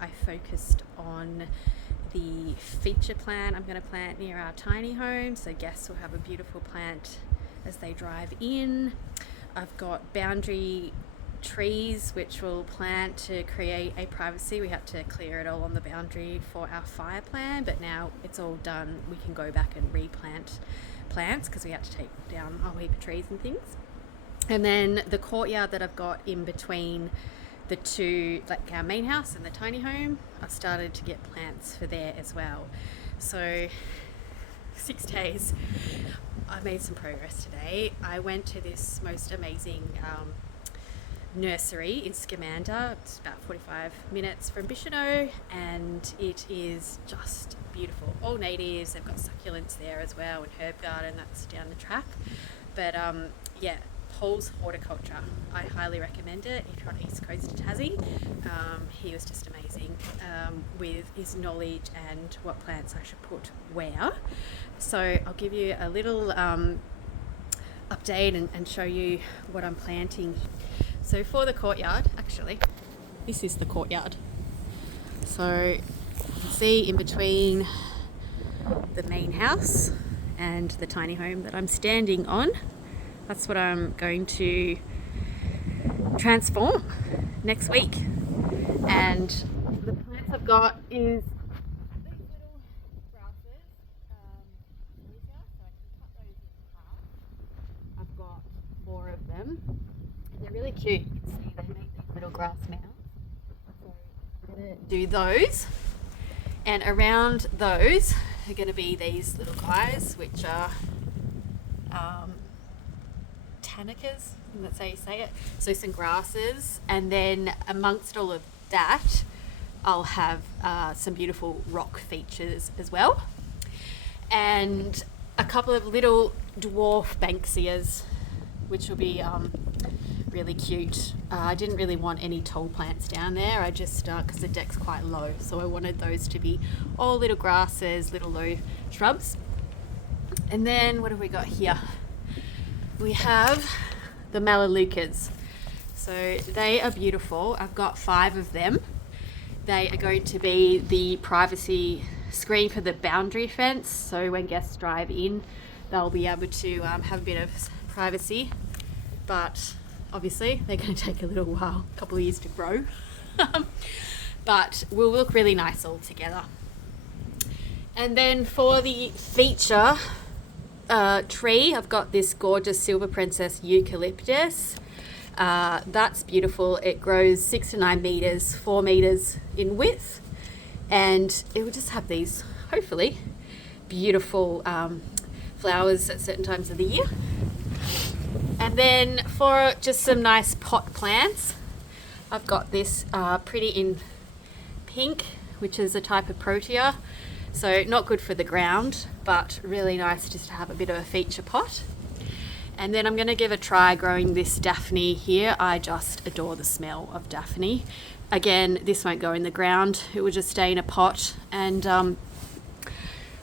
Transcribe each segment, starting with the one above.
I focused on the feature plant I'm going to plant near our tiny home, so guests will have a beautiful plant as they drive in. I've got boundary trees which will plant to create a privacy. We had to clear it all on the boundary for our fire plan, but now it's all done. We can go back and replant plants because we had to take down a whole heap of trees and things. And then the courtyard that I've got in between the two, like our main house and the tiny home, I started to get plants for there as well. So 6 days, I made some progress today. I went to this most amazing nursery in Scamander. It's about 45 minutes from Bicheno, and it is just beautiful. All natives. They've got succulents there as well, and herb garden that's down the track. But yeah, Paul's Horticulture, I highly recommend it if you're on the east coast of Tassie. He was just amazing with his knowledge and what plants I should put where. So I'll give you a little update and show you what I'm planting. So for the courtyard, actually, this is the courtyard. So you can see in between the main house and the tiny home that I'm standing on, that's what I'm going to transform next week. And the plants I've got is these little grasses here, so I can cut those in half. I've got 4 of them. And they're really cute. You can see they make these little grass mounds. So I'm going to do those. And around those are going to be these little guys, which are Tanicas, and that's how you say it. So some grasses, and then amongst all of that, I'll have some beautiful rock features as well, and a couple of little dwarf Banksias, which will be really cute. I didn't really want any tall plants down there. I just because the deck's quite low, so I wanted those to be all little grasses, little low shrubs. And then what have we got here? We have the Melaleucas. So they are beautiful. I've got 5 of them. They are going to be the privacy screen for the boundary fence. So when guests drive in, they'll be able to have a bit of privacy. But obviously they're going to take a little while, a couple of years to grow. But will look really nice all together. And then for the feature tree, I've got this gorgeous Silver Princess eucalyptus. That's beautiful. It grows 6 to 9 meters, 4 meters in width, and it will just have these hopefully beautiful flowers at certain times of the year. And then for just some nice pot plants, I've got this pretty in pink, which is a type of protea. So not good for the ground, but really nice just to have a bit of a feature pot. And then I'm going to give a try growing this Daphne here. I just adore the smell of Daphne. Again, this won't go in the ground. It will just stay in a pot. And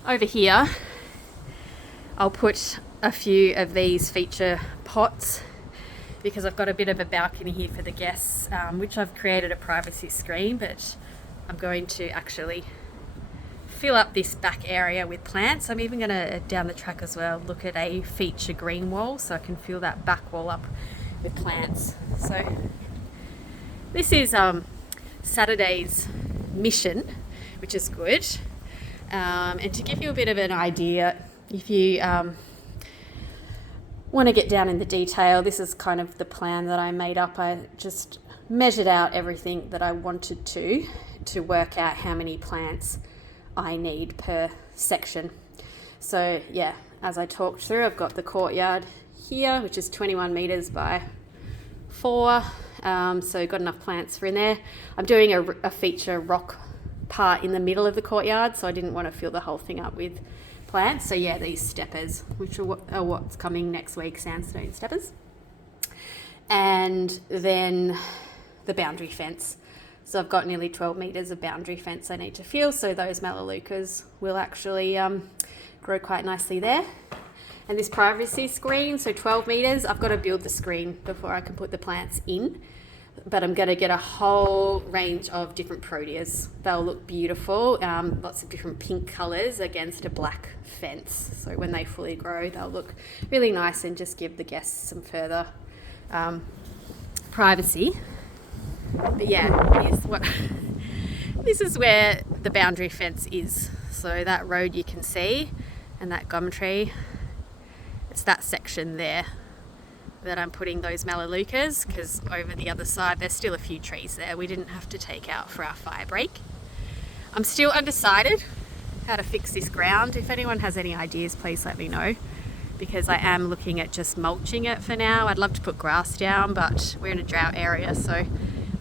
over here, I'll put a few of these feature pots because I've got a bit of a balcony here for the guests, which I've created a privacy screen, but I'm going to actually fill up this back area with plants. I'm even going to, down the track as well, look at a feature green wall so I can fill that back wall up with plants. So this is Saturday's mission, which is good. And to give you a bit of an idea, if you want to get down in the detail, this is kind of the plan that I made up. I just measured out everything that I wanted to work out how many plants I need per section. So yeah, as I talked through, I've got the courtyard here, which is 21 meters by 4. So got enough plants for in there. I'm doing a feature rock part in the middle of the courtyard, so I didn't want to fill the whole thing up with plants. So yeah, these steppers, which are what's coming next week, sandstone steppers. And then the boundary fence. So I've got nearly 12 meters of boundary fence I need to fill, so those Melaleucas will actually grow quite nicely there. And this privacy screen, so 12 meters, I've got to build the screen before I can put the plants in. but I'm going to get a whole range of different proteas. They'll look beautiful, lots of different pink colours against a black fence. So when they fully grow, they'll look really nice and just give the guests some further privacy. But yeah, this is where the boundary fence is. So that road you can see and that gum tree, it's that section there that I'm putting those melaleucas, because over the other side there's still a few trees there we didn't have to take out for our fire break. I'm still undecided how to fix this ground. If anyone has any ideas, please let me know, because I am looking at just mulching it for now. I'd love to put grass down, but we're in a drought area, so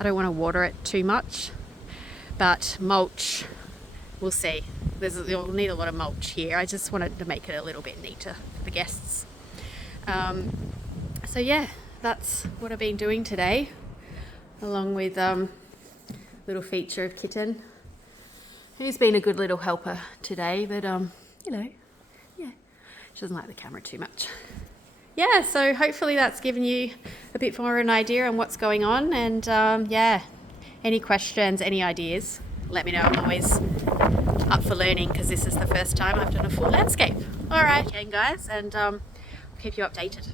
I don't want to water it too much. But mulch, we'll see. You'll need a lot of mulch here. I just wanted to make it a little bit neater for the guests. So yeah, that's what I've been doing today, along with little feature of Kitten, who's been a good little helper today, but you know, yeah, she doesn't like the camera too much. Yeah, so hopefully that's given you a bit more of an idea on what's going on, and yeah, any questions, any ideas, let me know. I'm always up for learning, because this is the first time I've done a full landscape. All right, again guys, and I'll keep you updated.